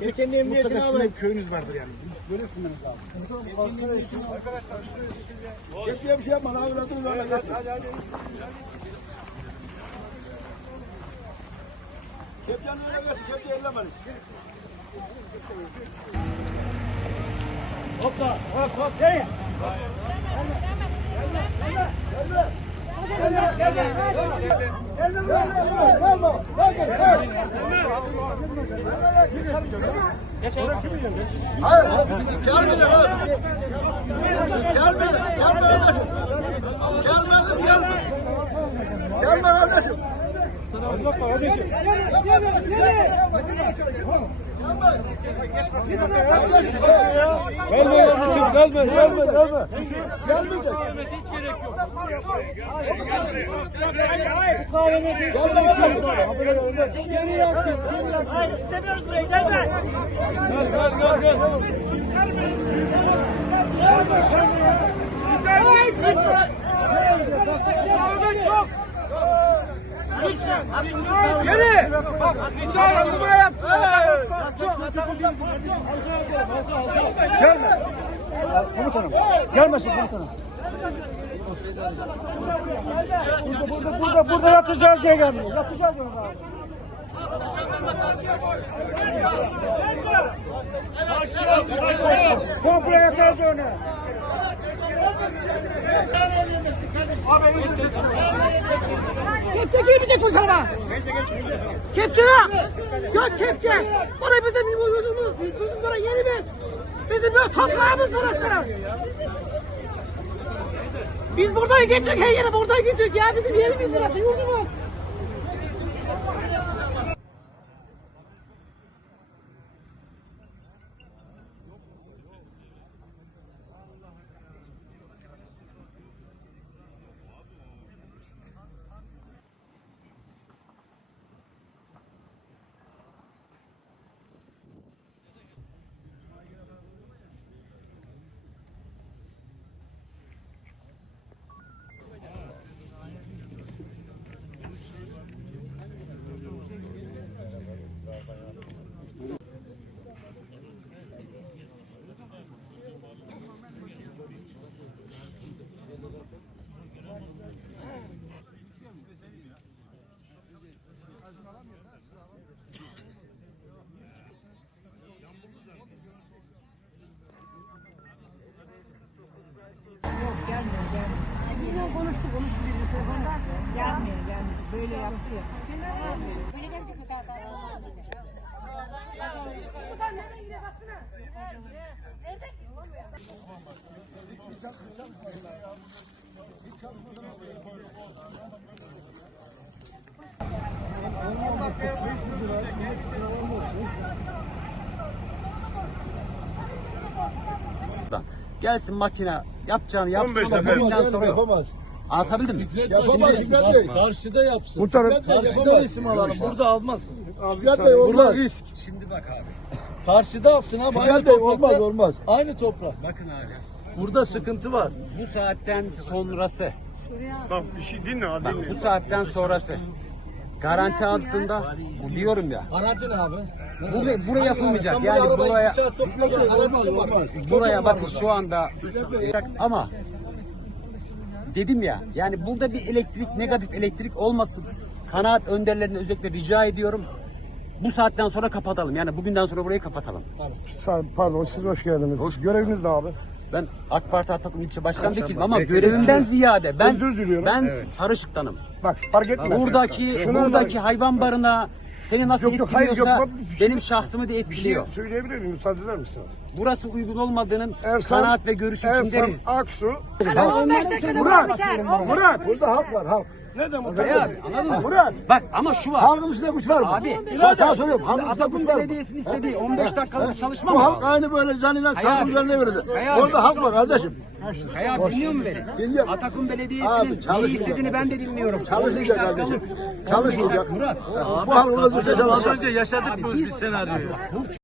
Geçen emniyetini alayım. köyünüz vardır yani. Görürsünüz abi. Arkadaşlar şuraya Yapıyor bir şey yapma. Hadi hadi hadi. hadi. Kepçenin önüne gelsin. Kepçe ellemeyin. Hopla hop hop hey. Gelmedi lan. Gelmedi. Gelme kardeşim. Gelmedim gelme. Gelme kardeşim. Gelme kardeşim gelme gelme gelme. Gelmeyecek. Hayır istemiyoruz burayı gelme. Gel gel gel gel. Kurma yaptın? Gelme. Komutanım. Gelmesin komutanım. Burada, burada, burada, burada yatacağız diye gelmiyor. Yatacağız diye. Komple yatacağız öne. Kepçe girmeyecek bu tarafa. Kepçe yok. Yok kepçe. Orası bizim yurdumuz. Bizim burası yerimiz. Bizim böyle toprağımız burası. Biz buradan geçecek her yere buradan gidiyoruz ya. Bizim yerimiz burası yurdumuz. Gelmiyor gelmiyor. Böyle yaptı ya. Böyle gelecek mi kardeşim? Buradan nereye gidiyor baksana. Nerede? Gelsin makine yapacağını yapsın. 15 ama dakika. Yapamaz. Anlatabildim mi? Yapamaz Fikret Bey. Karşıda yapsın. Bu taraf Karşıda isim alalım. Burada almaz. Fikret Bey olmaz. risk. Şimdi bak abi. Karşıda alsın ama aynı Fikret Bey olmaz olmaz. Aynı toprak. Bakın abi. Burada sıkıntı var. Bu saatten sonrası. Bak bir şey dinle abi Bak bu saatten sonrası. Garanti altında bu diyorum ya. Aracın abi. Buraya, buraya yapılmayacak. Yani buraya buraya bakın şu anda ama dedim ya yani burada bir elektrik negatif elektrik olmasın. Kanaat önderlerine özellikle rica ediyorum. Bu saatten sonra kapatalım. Yani bugünden sonra burayı kapatalım. Sağ- Pardon siz hoş geldiniz. Hoş. Göreviniz ne abi? Ben AK Parti Atakum ilçe başkan vekilim ama görevimden ziyade ben Özür diliyorum. ben Sarışık'tanım. Bak fark etmez. Buradaki Şunu buradaki hayvan barına seni nasıl Yok, yok, hayır, etkiliyorsa yok, bak- benim şahsımı da bir şey etkiliyor. söyleyebilir miyim? Müsaade eder misiniz? Burası uygun olmadığının Ersan, kanaat ve görüşü Ersan içinderiz. Aksu. Hala 15 dakikada Murat, biter. Murat. Burada halk var halk. Ne demek? Abi anladın mı? Murat. Bak ama şu var. Halkın üstüne güç var mı? Abi, Sana sana soruyorum. Halkın Atakum güç var mı? Belediyesi'nin istediği 15 dakikalık bir çalışma Bu mı? halk aynı böyle canıyla verirdi. Kaya abi. Orada halk var kardeşim. Kaya abi dinliyor mu beni? Dinliyorum. Atakum Belediyesi'nin neyi istediğini ben de bilmiyorum. 15 Çalışmayacak kardeşim. 15 Çalışmayacak. Murat. Bu halk öldürse Az önce yaşadık bu bir senaryoyu. Bu